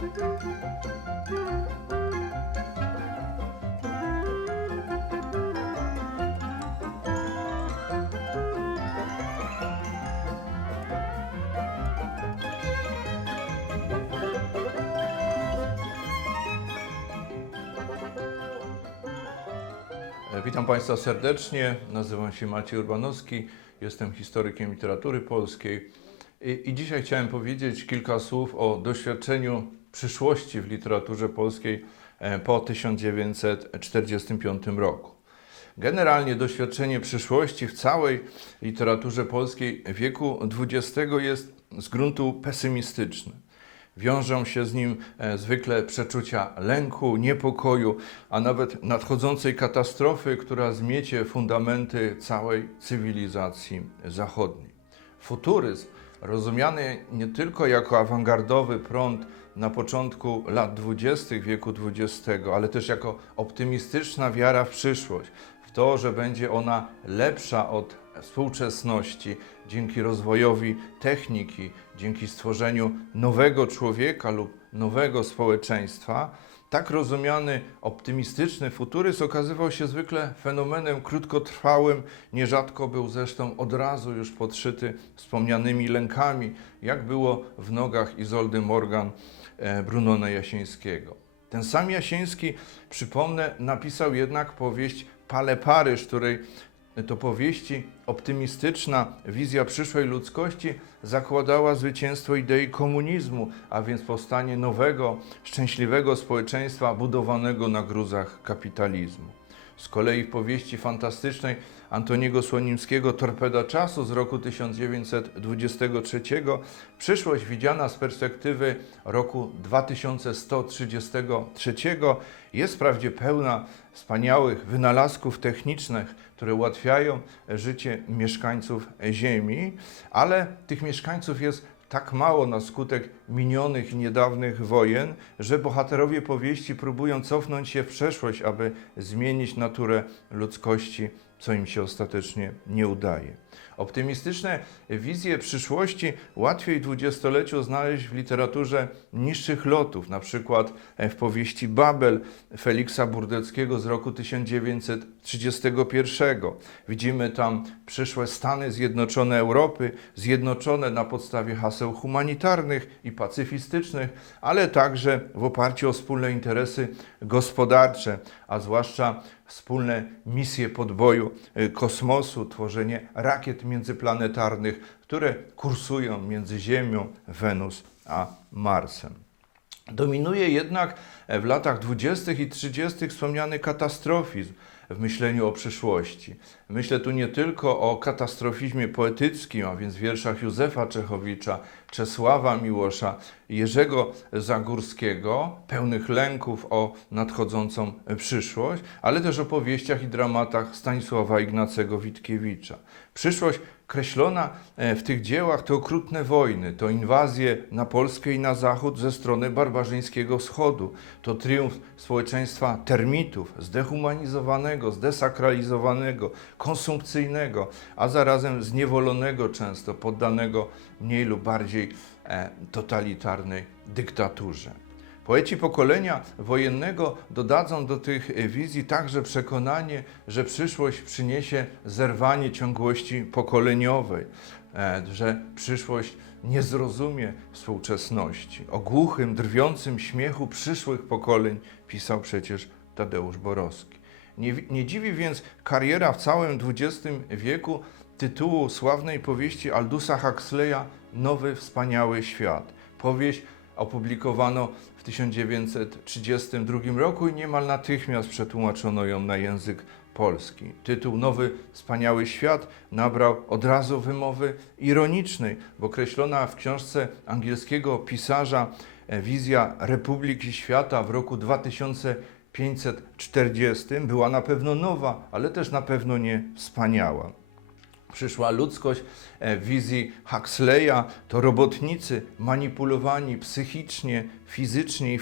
E, Witam Państwa serdecznie. Nazywam się Maciej Urbanowski. Jestem historykiem literatury polskiej. I, I dzisiaj chciałem powiedzieć kilka słów o doświadczeniu przyszłości w literaturze polskiej e, po 1945 roku. Generalnie doświadczenie przyszłości w całej literaturze polskiej wieku XX jest z gruntu pesymistyczne. Wiążą się z nim e, zwykle przeczucia lęku, niepokoju, a nawet nadchodzącej katastrofy, która zmiecie fundamenty całej cywilizacji zachodniej. Futuryzm, rozumiany nie tylko jako awangardowy prąd na początku lat dwudziestych wieku XX, ale też jako optymistyczna wiara w przyszłość, w to, że będzie ona lepsza od współczesności dzięki rozwojowi techniki, dzięki stworzeniu nowego człowieka lub nowego społeczeństwa, tak rozumiany optymistyczny futuryzm okazywał się zwykle fenomenem krótkotrwałym, nierzadko był zresztą od razu już podszyty wspomnianymi lękami, jak było w nogach Izoldy Morgan e, Brunona Jasińskiego. Ten sam Jasiński, przypomnę, napisał jednak powieść Pale Paryż, której to powieści optymistyczna wizja przyszłej ludzkości zakładała zwycięstwo idei komunizmu, a więc powstanie nowego, szczęśliwego społeczeństwa budowanego na gruzach kapitalizmu. Z kolei w powieści fantastycznej Antoniego Słonimskiego Torpeda Czasu z roku 1923 przyszłość widziana z perspektywy roku 2133 jest wprawdzie pełna wspaniałych wynalazków technicznych, które ułatwiają życie mieszkańców Ziemi, ale tych mieszkańców jest tak mało na skutek minionych niedawnych wojen, że bohaterowie powieści próbują cofnąć się w przeszłość, aby zmienić naturę ludzkości, co im się ostatecznie nie udaje. Optymistyczne wizje przyszłości łatwiej dwudziestoleciu znaleźć w literaturze niższych lotów, na przykład w powieści Babel Feliksa Burdeckiego z roku 1931. Widzimy tam przyszłe Stany Zjednoczone Europy, zjednoczone na podstawie haseł humanitarnych i pacyfistycznych, ale także w oparciu o wspólne interesy gospodarcze, a zwłaszcza wspólne misje podboju y, kosmosu, tworzenie rakiet międzyplanetarnych, które kursują między Ziemią, Wenus a Marsem. Dominuje jednak w latach 20. i 30. wspomniany katastrofizm w myśleniu o przyszłości. Myślę tu nie tylko o katastrofizmie poetyckim, a więc wierszach Józefa Czechowicza, Czesława Miłosza, Jerzego Zagórskiego, pełnych lęków o nadchodzącą przyszłość, ale też o powieściach i dramatach Stanisława Ignacego Witkiewicza. Przyszłość kreślona e, w tych dziełach to okrutne wojny, to inwazje na Polskę i na Zachód ze strony barbarzyńskiego wschodu, to triumf społeczeństwa termitów, zdehumanizowanego, zdesakralizowanego, konsumpcyjnego, a zarazem zniewolonego często, poddanego mniej lub bardziej e, totalitarnej dyktaturze. Poeci pokolenia wojennego dodadzą do tych e, wizji także przekonanie, że przyszłość przyniesie zerwanie ciągłości pokoleniowej, e, że przyszłość nie zrozumie współczesności. O głuchym, drwiącym śmiechu przyszłych pokoleń pisał przecież Tadeusz Borowski. Nie, nie dziwi więc kariera w całym XX wieku tytułu sławnej powieści Aldusa Huxleya Nowy Wspaniały Świat. Powieść opublikowano w 1932 roku i niemal natychmiast przetłumaczono ją na język polski. Tytuł Nowy Wspaniały Świat nabrał od razu wymowy ironicznej, bo określona w książce angielskiego pisarza e, wizja Republiki Świata w roku 2540 była na pewno nowa, ale też na pewno nie wspaniała przyszła ludzkość e, w wizji Huxleya, to robotnicy manipulowani psychicznie, fizycznie i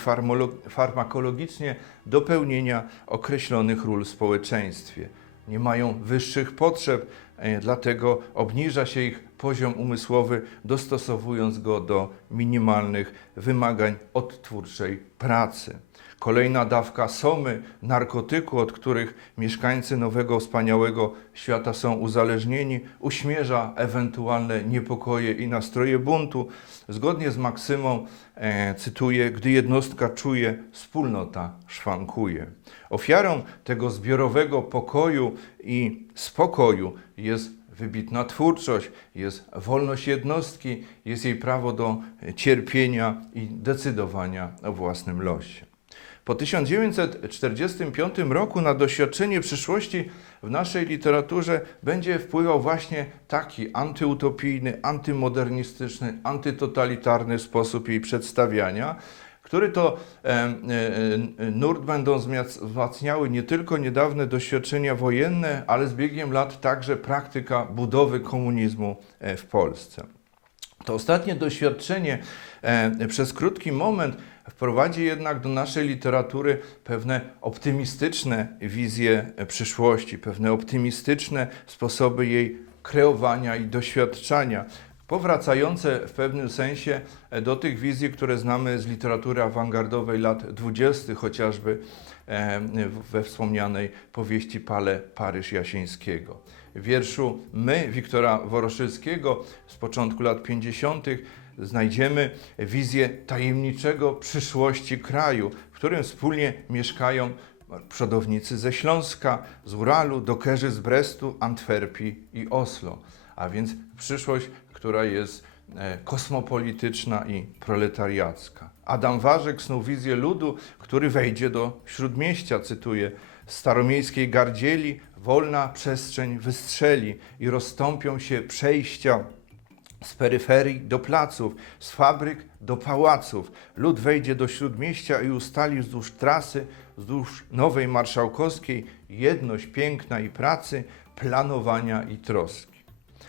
farmakologicznie do pełnienia określonych ról w społeczeństwie. Nie mają wyższych potrzeb, e, dlatego obniża się ich poziom umysłowy, dostosowując go do minimalnych wymagań odtwórczej pracy. Kolejna dawka somy, narkotyku, od których mieszkańcy nowego, wspaniałego świata są uzależnieni, uśmierza ewentualne niepokoje i nastroje buntu. Zgodnie z maksymą, e, cytuję, gdy jednostka czuje, wspólnota szwankuje. Ofiarą tego zbiorowego pokoju i spokoju jest wybitna twórczość, jest wolność jednostki, jest jej prawo do cierpienia i decydowania o własnym losie. Po 1945 roku na doświadczenie przyszłości w naszej literaturze będzie wpływał właśnie taki antyutopijny, antymodernistyczny, antytotalitarny sposób jej przedstawiania, który to e, e, nurt będą wzmac- wzmacniały nie tylko niedawne doświadczenia wojenne, ale z biegiem lat także praktyka budowy komunizmu e, w Polsce. To ostatnie doświadczenie przez krótki moment wprowadzi jednak do naszej literatury pewne optymistyczne wizje e, przyszłości, pewne optymistyczne sposoby jej kreowania i doświadczania, powracające w pewnym sensie e, do tych wizji, które znamy z literatury awangardowej lat 20., chociażby e, we wspomnianej powieści Pale Paryż Jasińskiego. W wierszu My Wiktora Woroszyckiego z początku lat 50. znajdziemy wizję tajemniczego przyszłości kraju, w którym wspólnie mieszkają przodownicy ze Śląska, z Uralu, dokerzy z Brestu, Antwerpii i Oslo. A więc przyszłość, która jest e, kosmopolityczna i proletariacka. Adam Warzek snuł wizję ludu, który wejdzie do śródmieścia, cytuję, staromiejskiej gardzieli wolna przestrzeń wystrzeli i rozstąpią się przejścia z peryferii do placów, z fabryk do pałaców. Lud wejdzie do śródmieścia i ustali wzdłuż trasy, wzdłuż Nowej Marszałkowskiej jedność piękna i pracy, planowania i troski.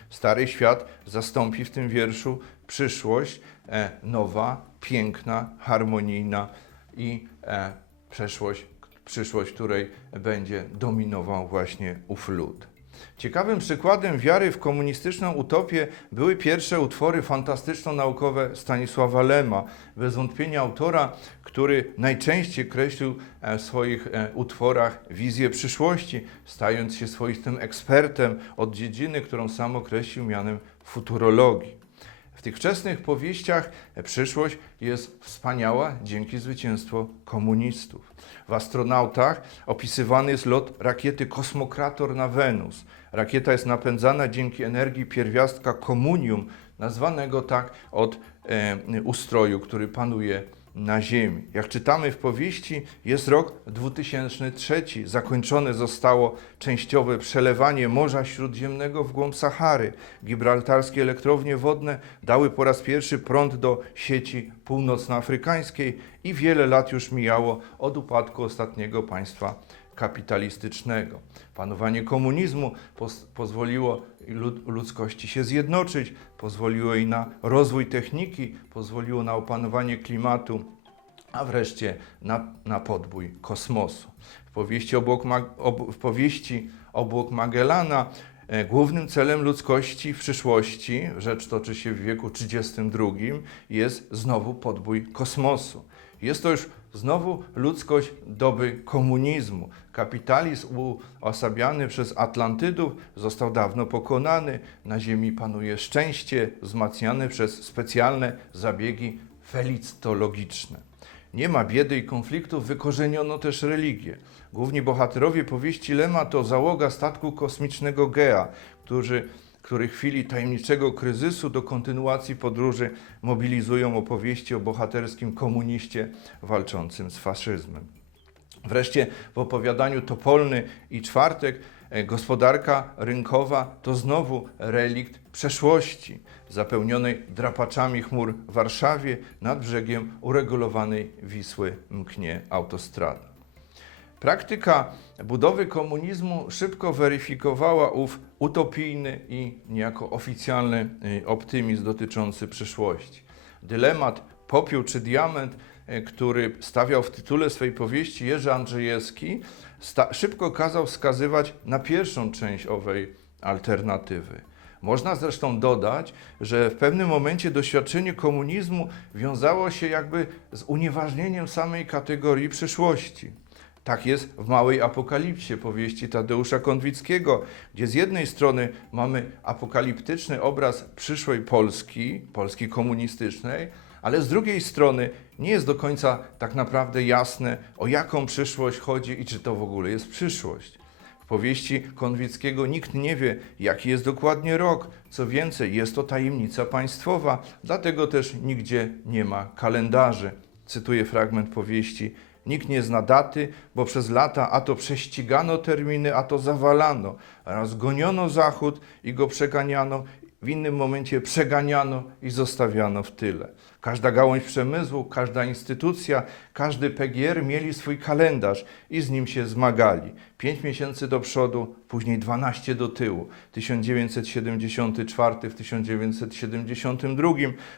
Stary świat zastąpi w tym wierszu przyszłość e, nowa, piękna, harmonijna i e, przeszłość, przyszłość, której będzie dominował właśnie ów lud. Ciekawym przykładem wiary w komunistyczną utopię były pierwsze utwory fantastyczno-naukowe Stanisława Lema, bez wątpienia autora, który najczęściej kreślił e, w swoich e, utworach wizję przyszłości, stając się swoistym ekspertem od dziedziny, którą sam określił mianem futurologii. W tych wczesnych powieściach przyszłość jest wspaniała dzięki zwycięstwu komunistów. W astronautach opisywany jest lot rakiety Kosmokrator na Wenus. Rakieta jest napędzana dzięki energii pierwiastka komunium, nazwanego tak od e, ustroju, który panuje na Ziemi. Jak czytamy w powieści, jest rok 2003. Zakończone zostało częściowe przelewanie Morza Śródziemnego w głąb Sahary. Gibraltarskie elektrownie wodne dały po raz pierwszy prąd do sieci północnoafrykańskiej i wiele lat już mijało od upadku ostatniego państwa kapitalistycznego. Panowanie komunizmu poz pozwoliło lud ludzkości się zjednoczyć, pozwoliło jej na rozwój techniki, pozwoliło na opanowanie klimatu, a wreszcie na, na podbój kosmosu. W powieści Obłok, ob w powieści Magellana e, głównym celem ludzkości w przyszłości, rzecz toczy się w wieku 32, jest znowu podbój kosmosu. Jest to już znowu ludzkość doby komunizmu. Kapitalizm uosabiany przez Atlantydów został dawno pokonany. Na ziemi panuje szczęście wzmacniane przez specjalne zabiegi felictologiczne. Nie ma biedy i konfliktów, wykorzeniono też religię. Główni bohaterowie powieści Lema to załoga statku kosmicznego Gea, którzy który w chwili tajemniczego kryzysu do kontynuacji podróży mobilizują opowieści o bohaterskim komuniście walczącym z faszyzmem. Wreszcie w opowiadaniu Topolny i Czwartek e, gospodarka rynkowa to znowu relikt przeszłości, zapełnionej drapaczami chmur Warszawie nad brzegiem uregulowanej Wisły mknie autostrada. Praktyka budowy komunizmu szybko weryfikowała ów utopijny i niejako oficjalny y, optymizm dotyczący przyszłości. Dylemat popiół czy diament, który stawiał w tytule swej powieści Jerzy Andrzejewski, szybko kazał wskazywać na pierwszą część owej alternatywy. Można zresztą dodać, że w pewnym momencie doświadczenie komunizmu wiązało się jakby z unieważnieniem samej kategorii przyszłości. Tak jest w Małej Apokalipsie powieści Tadeusza Konwickiego, gdzie z jednej strony mamy apokaliptyczny obraz przyszłej Polski, Polski komunistycznej, ale z drugiej strony nie jest do końca tak naprawdę jasne, o jaką przyszłość chodzi i czy to w ogóle jest przyszłość. W powieści Konwickiego nikt nie wie, jaki jest dokładnie rok. Co więcej, jest to tajemnica państwowa, dlatego też nigdzie nie ma kalendarzy. Cytuję fragment powieści. Nikt nie zna daty, bo przez lata a to prześcigano terminy, a to zawalano. Raz goniono Zachód i go przeganiano, w innym momencie przeganiano i zostawiano w tyle. Każda gałąź przemysłu, każda instytucja, każdy PGR mieli swój kalendarz i z nim się zmagali. Pięć miesięcy do przodu, później 12 do tyłu. 1974 w 1972,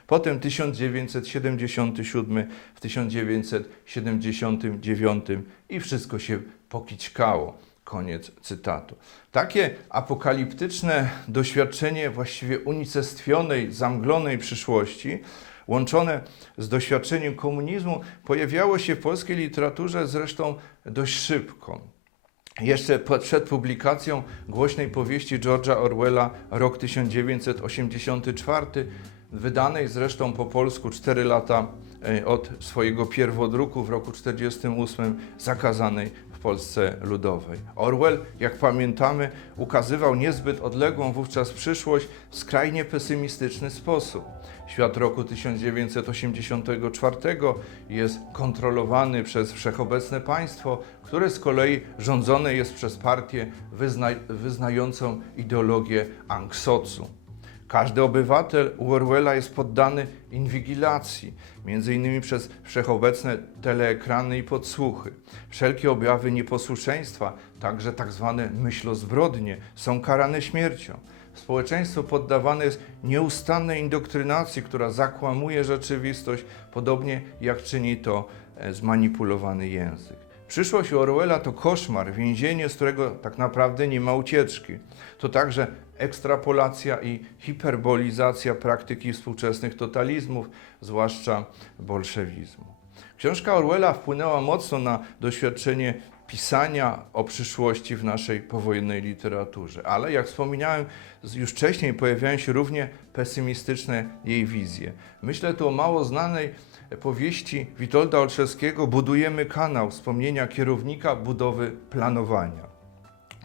potem 1977 w 1979 i wszystko się pokićkało. Koniec cytatu. Takie apokaliptyczne doświadczenie właściwie unicestwionej, zamglonej przyszłości, łączone z doświadczeniem komunizmu, pojawiało się w polskiej literaturze zresztą dość szybko. Jeszcze przed publikacją głośnej powieści George'a Orwella Rok 1984, wydanej zresztą po polsku 4 lata e, od swojego pierwodruku w roku 1948, zakazanej Polsce Ludowej. Orwell, jak pamiętamy, ukazywał niezbyt odległą wówczas przyszłość w skrajnie pesymistyczny sposób. Świat roku 1984 jest kontrolowany przez wszechobecne państwo, które z kolei rządzone jest przez partię wyzna wyznającą ideologię Anksocu. Każdy obywatel Orwella jest poddany inwigilacji, innymi przez wszechobecne teleekrany i podsłuchy. Wszelkie objawy nieposłuszeństwa, także tak zwane myślozbrodnie, są karane śmiercią. Społeczeństwo poddawane jest nieustannej indoktrynacji, która zakłamuje rzeczywistość, podobnie jak czyni to e, zmanipulowany język. Przyszłość Orwella to koszmar, więzienie, z którego tak naprawdę nie ma ucieczki. To także ekstrapolacja i hiperbolizacja praktyki współczesnych totalizmów, zwłaszcza bolszewizmu. Książka Orwella wpłynęła mocno na doświadczenie pisania o przyszłości w naszej powojennej literaturze. Ale jak wspominałem, już wcześniej pojawiają się równie pesymistyczne jej wizje. Myślę tu o mało znanej powieści Witolda Olszewskiego Budujemy kanał, wspomnienia kierownika budowy planowania.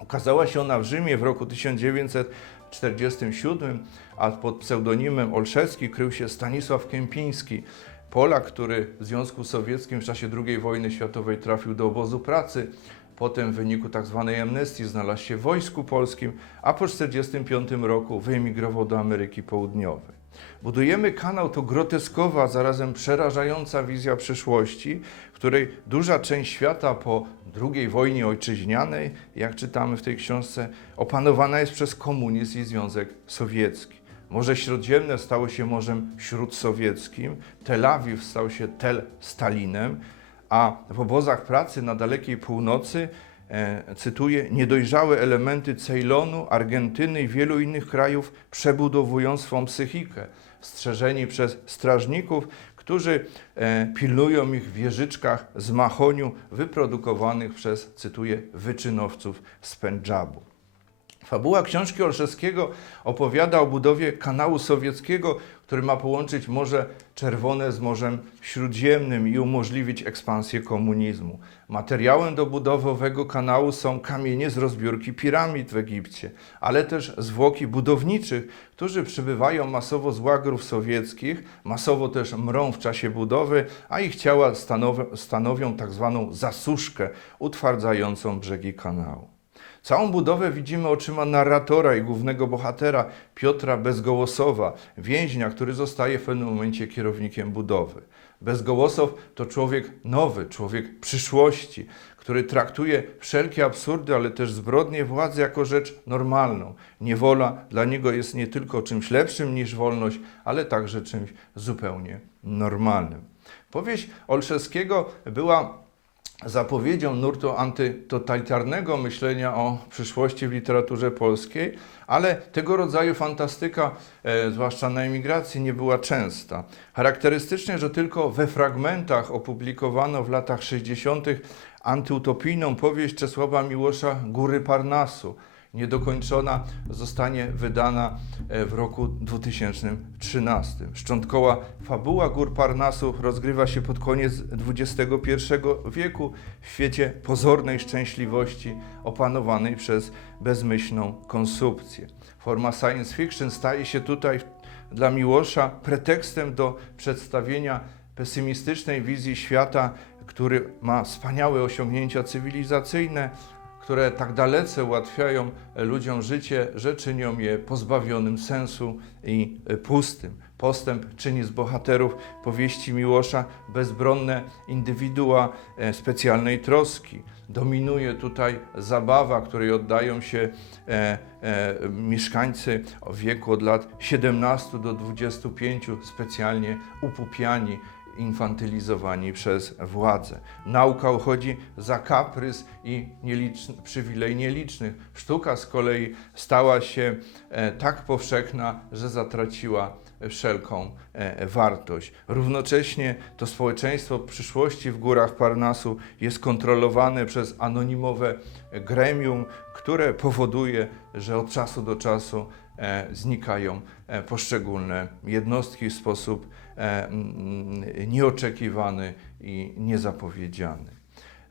Ukazała się ona w Rzymie w roku 1947, a pod pseudonimem Olszewski krył się Stanisław Kępiński, Polak, który w Związku Sowieckim w czasie II wojny światowej trafił do obozu pracy, potem w wyniku tzw. amnestii znalazł się w Wojsku Polskim, a po 1945 roku wyemigrował do Ameryki Południowej. Budujemy kanał to groteskowa, zarazem przerażająca wizja przyszłości, w której duża część świata po II wojnie ojczyźnianej, jak czytamy w tej książce, opanowana jest przez komunizm i Związek Sowiecki. Morze Śródziemne stało się Morzem Śródsowieckim, Tel Awiw stał się Tel Stalinem, a w obozach pracy na dalekiej północy, cytuję, niedojrzałe elementy Ceylonu, Argentyny i wielu innych krajów przebudowują swą psychikę, strzeżeni przez strażników, którzy e, pilnują ich w wieżyczkach z mahoniu wyprodukowanych przez, cytuję, wyczynowców z Pendżabu. Fabuła książki Olszewskiego opowiada o budowie kanału sowieckiego, który ma połączyć Morze Czerwone z Morzem Śródziemnym i umożliwić ekspansję komunizmu. Materiałem do budowy owego kanału są kamienie z rozbiórki piramid w Egipcie, ale też zwłoki budowniczych, którzy przybywają masowo z łagrów sowieckich, masowo też mrą w czasie budowy, a ich ciała stanowią, stanowią tak zasuszkę utwardzającą brzegi kanału. Całą budowę widzimy oczyma narratora i głównego bohatera Piotra Bezgołosowa, więźnia, który zostaje w pewnym momencie kierownikiem budowy. Bezgołosow to człowiek nowy, człowiek przyszłości, który traktuje wszelkie absurdy, ale też zbrodnie władzy jako rzecz normalną. Niewola dla niego jest nie tylko czymś lepszym niż wolność, ale także czymś zupełnie normalnym. Powieść Olszewskiego była zapowiedzią nurtu antytotalitarnego myślenia o przyszłości w literaturze polskiej, ale tego rodzaju fantastyka, e, zwłaszcza na emigracji, nie była częsta. Charakterystycznie, że tylko we fragmentach opublikowano w latach 60. antyutopijną powieść Czesława Miłosza Góry Parnasu. Niedokończona zostanie wydana e, w roku 2013. Szczątkowa fabuła Gór Parnasu rozgrywa się pod koniec XXI wieku w świecie pozornej szczęśliwości opanowanej przez bezmyślną konsumpcję. Forma science fiction staje się tutaj dla Miłosza pretekstem do przedstawienia pesymistycznej wizji świata, który ma wspaniałe osiągnięcia cywilizacyjne, które tak dalece ułatwiają ludziom życie, że czynią je pozbawionym sensu i pustym. Postęp czyni z bohaterów powieści Miłosza bezbronne indywidua e, specjalnej troski. Dominuje tutaj zabawa, której oddają się e, e, mieszkańcy wieku od lat 17 do 25, specjalnie upupiani infantylizowani przez władzę. Nauka uchodzi za kaprys i nieliczny, przywilej nielicznych. Sztuka z kolei stała się e, tak powszechna, że zatraciła wszelką e, wartość. Równocześnie to społeczeństwo przyszłości w górach Parnasu jest kontrolowane przez anonimowe gremium, które powoduje, że od czasu do czasu e, znikają poszczególne jednostki w sposób nieoczekiwany i niezapowiedziany.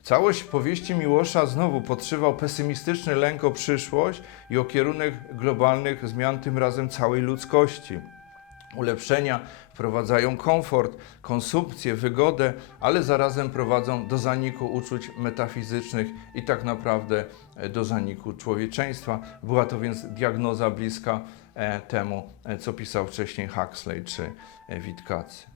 Całość powieści Miłosza znowu podszywał pesymistyczny lęk o przyszłość i o kierunek globalnych zmian, tym razem całej ludzkości. Ulepszenia wprowadzają komfort, konsumpcję, wygodę, ale zarazem prowadzą do zaniku uczuć metafizycznych i tak naprawdę e, do zaniku człowieczeństwa. Była to więc diagnoza bliska e, temu, e, co pisał wcześniej Huxley czy e, Witkacy.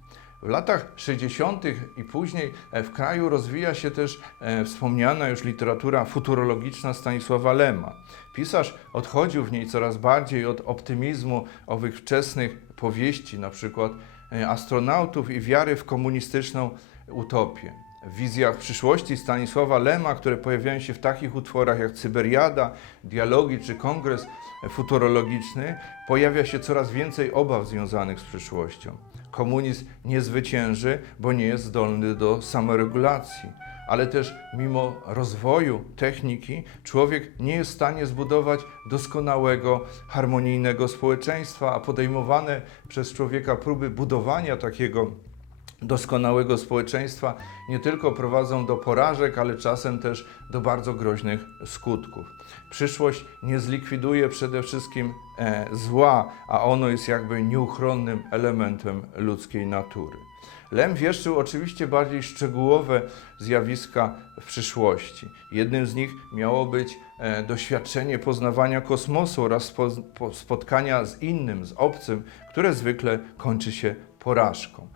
W latach 60. i później e, w kraju rozwija się też e, wspomniana już literatura futurologiczna Stanisława Lema. Pisarz odchodził w niej coraz bardziej od optymizmu owych wczesnych powieści, na przykład e, astronautów i wiary w komunistyczną utopię. Wizjach przyszłości Stanisława Lema, które pojawiają się w takich utworach jak Cyberiada, Dialogi czy Kongres Futurologiczny, pojawia się coraz więcej obaw związanych z przyszłością. Komunizm nie zwycięży, bo nie jest zdolny do samoregulacji. Ale też mimo rozwoju techniki, człowiek nie jest w stanie zbudować doskonałego, harmonijnego społeczeństwa, a podejmowane przez człowieka próby budowania takiego doskonałego społeczeństwa nie tylko prowadzą do porażek, ale czasem też do bardzo groźnych skutków. Przyszłość nie zlikwiduje przede wszystkim e, zła, a ono jest jakby nieuchronnym elementem ludzkiej natury. Lem wieszczył oczywiście bardziej szczegółowe zjawiska w przyszłości. Jednym z nich miało być e, doświadczenie poznawania kosmosu oraz spo, po, spotkania z innym, z obcym, które zwykle kończy się porażką.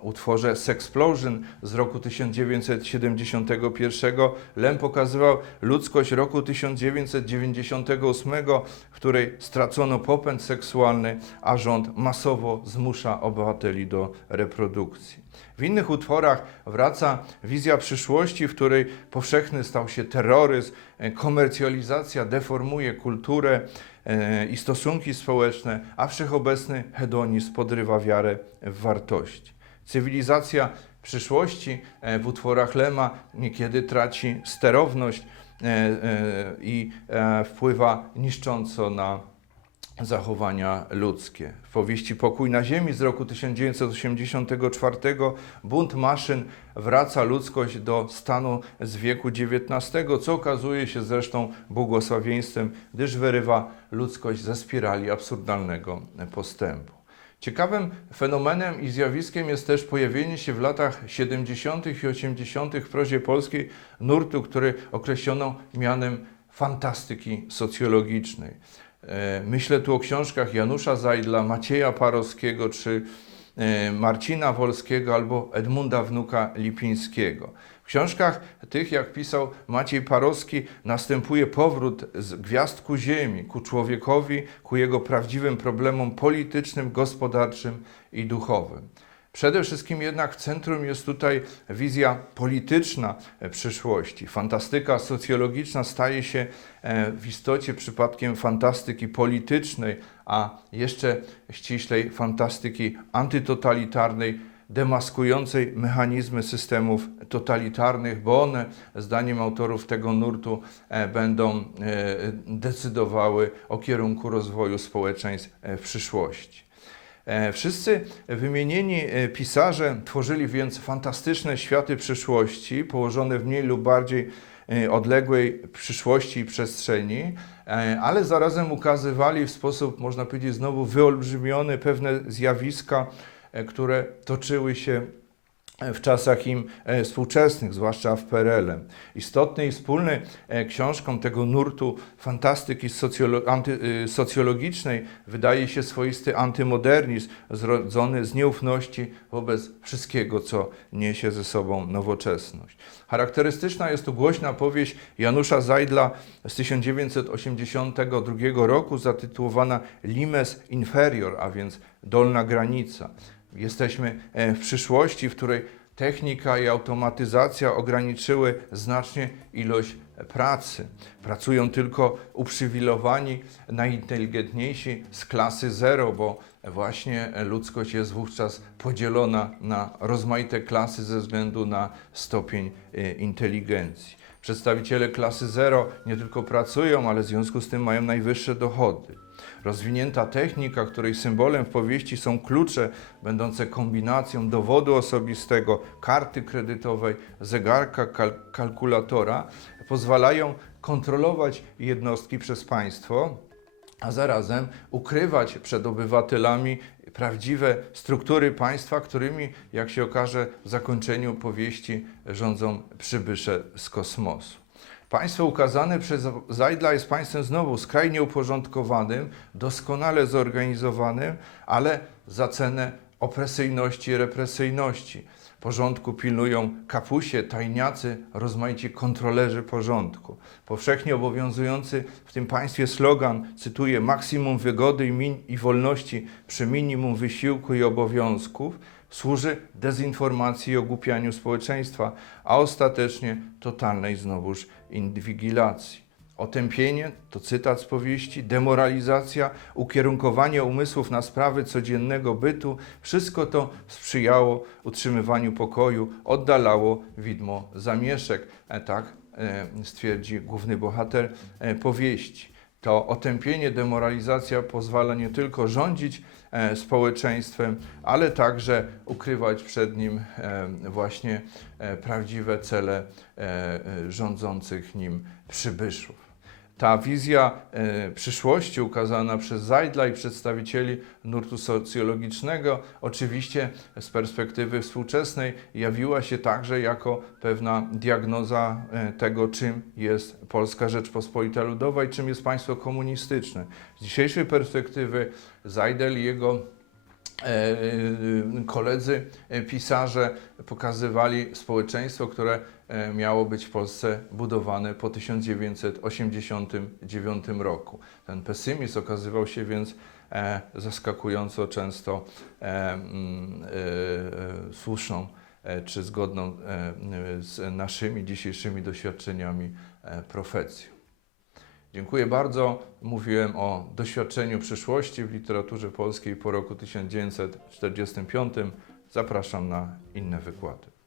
Utworze Sexplosion z roku 1971 Lem pokazywał ludzkość roku 1998, w której stracono popęd seksualny, a rząd masowo zmusza obywateli do reprodukcji. W innych utworach wraca wizja przyszłości, w której powszechny stał się terroryzm, komercjalizacja deformuje kulturę e, i stosunki społeczne, a wszechobecny hedonizm podrywa wiarę w wartości. Cywilizacja przyszłości e, w utworach Lema niekiedy traci sterowność e, e, i wpływa niszcząco na zachowania ludzkie. W powieści Pokój na Ziemi z roku 1984 bunt maszyn wraca ludzkość do stanu z wieku XIX, co okazuje się zresztą błogosławieństwem, gdyż wyrywa ludzkość ze spirali absurdalnego postępu. Ciekawym fenomenem i zjawiskiem jest też pojawienie się w latach 70. i 80. w prozie polskiej nurtu, który określono mianem fantastyki socjologicznej. E, Myślę tu o książkach Janusza Zajdla, Macieja Parowskiego czy Marcina Wolskiego albo Edmunda Wnuka Lipińskiego. W książkach tych, jak pisał Maciej Parowski, następuje powrót z gwiazd ku ziemi, ku człowiekowi, ku jego prawdziwym problemom politycznym, gospodarczym i duchowym. Przede wszystkim jednak w centrum jest tutaj wizja polityczna e, przyszłości. Fantastyka socjologiczna staje się e, w istocie przypadkiem fantastyki politycznej, a jeszcze ściślej fantastyki antytotalitarnej, demaskującej mechanizmy systemów totalitarnych, bo one, zdaniem autorów tego nurtu, e, będą e, decydowały o kierunku rozwoju społeczeństw e, w przyszłości. Wszyscy wymienieni pisarze tworzyli więc fantastyczne światy przyszłości, położone w mniej lub bardziej odległej przyszłości i przestrzeni, e, ale zarazem ukazywali w sposób, można powiedzieć, znowu wyolbrzymiony pewne zjawiska, e, które toczyły się w czasach im e, współczesnych, zwłaszcza w PRL-em. Istotny i wspólny e, książką tego nurtu fantastyki socjolo anty, socjologicznej wydaje się swoisty antymodernizm zrodzony z nieufności wobec wszystkiego, co niesie ze sobą nowoczesność. Charakterystyczna jest tu głośna powieść Janusza Zajdla z 1982 roku zatytułowana Limes Inferior, a więc dolna granica. Jesteśmy e, w przyszłości, w której technika i automatyzacja ograniczyły znacznie ilość pracy. Pracują tylko uprzywilejowani, najinteligentniejsi z klasy zero, bo właśnie ludzkość jest wówczas podzielona na rozmaite klasy ze względu na stopień e, inteligencji. Przedstawiciele klasy zero nie tylko pracują, ale w związku z tym mają najwyższe dochody. Rozwinięta technika, której symbolem w powieści są klucze będące kombinacją dowodu osobistego, karty kredytowej, zegarka, kal kalkulatora, pozwalają kontrolować jednostki przez państwo, a zarazem ukrywać przed obywatelami prawdziwe struktury państwa, którymi, jak się okaże w zakończeniu powieści, rządzą przybysze z kosmosu. Państwo ukazane przez Zajdla jest państwem znowu skrajnie uporządkowanym, doskonale zorganizowanym, ale za cenę opresyjności i represyjności. Porządku pilnują kapusie, tajniacy, rozmaici kontrolerzy porządku. Powszechnie obowiązujący w tym państwie slogan, cytuję, maksimum wygody i, min- i wolności przy minimum wysiłku i obowiązków, służy dezinformacji i ogłupianiu społeczeństwa, a ostatecznie totalnej znowuż inwigilacji. Otępienie to cytat z powieści, demoralizacja, ukierunkowanie umysłów na sprawy codziennego bytu wszystko to sprzyjało utrzymywaniu pokoju, oddalało widmo zamieszek. E, tak e, stwierdzi główny bohater e, powieści. To otępienie, demoralizacja pozwala nie tylko rządzić e, społeczeństwem, ale także ukrywać przed nim e, właśnie e, prawdziwe cele rządzących nim przybyszów. Ta wizja e, przyszłości ukazana przez Zajdla i przedstawicieli nurtu socjologicznego, oczywiście z perspektywy współczesnej, jawiła się także jako pewna diagnoza e, tego, czym jest Polska Rzeczpospolita Ludowa i czym jest państwo komunistyczne. Z dzisiejszej perspektywy Zajdel i jego e, koledzy pisarze pokazywali społeczeństwo, które miało być w Polsce budowane po 1989 roku. Ten pesymizm okazywał się więc e, zaskakująco często e, mm, e, e, słuszną e, czy zgodną e, z naszymi dzisiejszymi doświadczeniami e, profecją. Dziękuję bardzo. Mówiłem o doświadczeniu przyszłości w literaturze polskiej po roku 1945. Zapraszam na inne wykłady.